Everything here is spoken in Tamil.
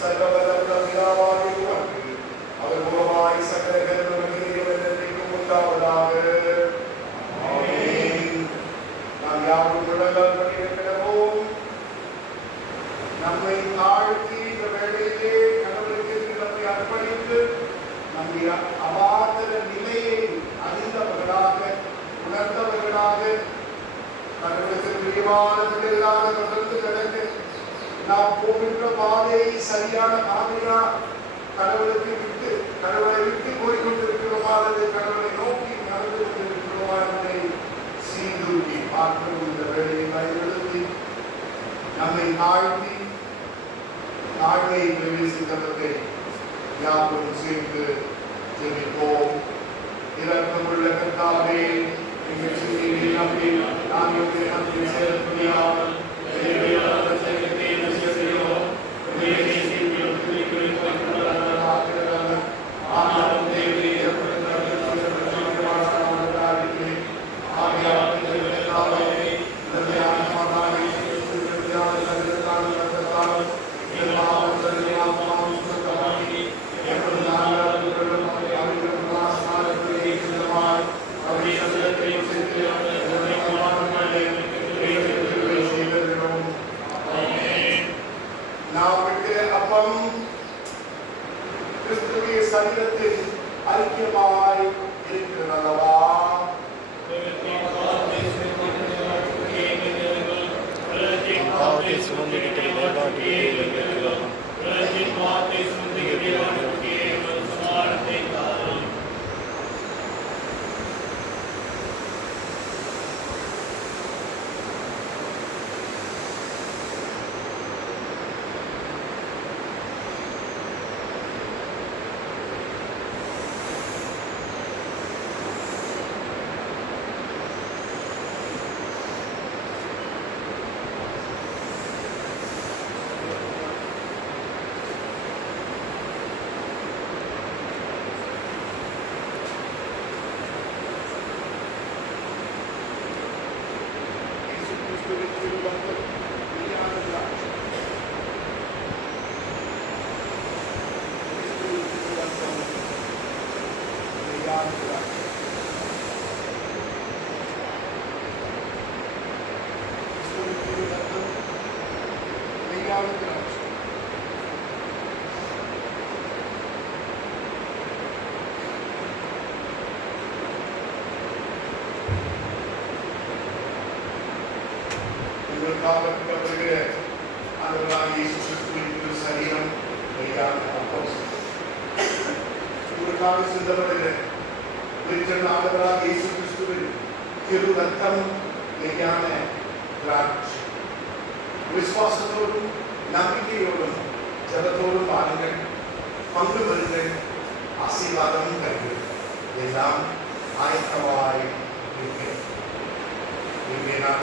சர்வவல்லமுள்ள பிதாவாகிய உமக்கு அவர் மூலமாய் சகல கனமும் மகிமையும் உண்டாவதாக. ஆமென். நாம் யாவரும் முழங்கால் பண்ணியிருக்கிறோம். நம்மை தாழ்த்தி இந்த வேளையிலே கடவுளுக்கு நம்மை அர்ப்பணித்து நம்முடைய அபாத்திர நிலையை அறிந்தவர்களாக உணர்ந்தவர்களாக கடவுளுக்கு பிரியமானவர்களாக தொடர்ந்து நடக்க நாம் போகின்ற பாதை சரியான பாதையா, கடவுளை விட்டு போய்கொண்டிருக்கிறோமா அல்லது கடவுளை நோக்கி நடந்து கொண்டிருக்கிறோமா என்பதை சீர்தூக்கி பார்க்கும் இந்த வேலையை பயன்படுத்தி நம்மை தாழ்த்தி தாழ்மையை பிரவேசித்தவர்களை யாவரும் சேர்ந்து ஜெபிப்போம். இரக்கமுள்ள கர்த்தாவே, எங்கள் சிந்தையை நம்பி நாங்கள் நம்பி செலுத்தியாமல் கிறிஸ்துவின் சரீரத்தில் ஐக்கியமாய் இருக்கிறதல்லவா? சரீரம் சிந்தப்படுகிற ஆண்டவராக இயேசு கிறிஸ்துவின் திரு ரத்தம் மெய்யான திராட்சை. விசுவாசத்தோடும் நம்பிக்கையோடும் ஜபத்தோடும் பாருங்கள், பங்கு பெறுங்கள், ஆசீர்வாதமும் பெறுங்கள். எல்லாம் ஆயத்தமாய் இருக்கிறேன்.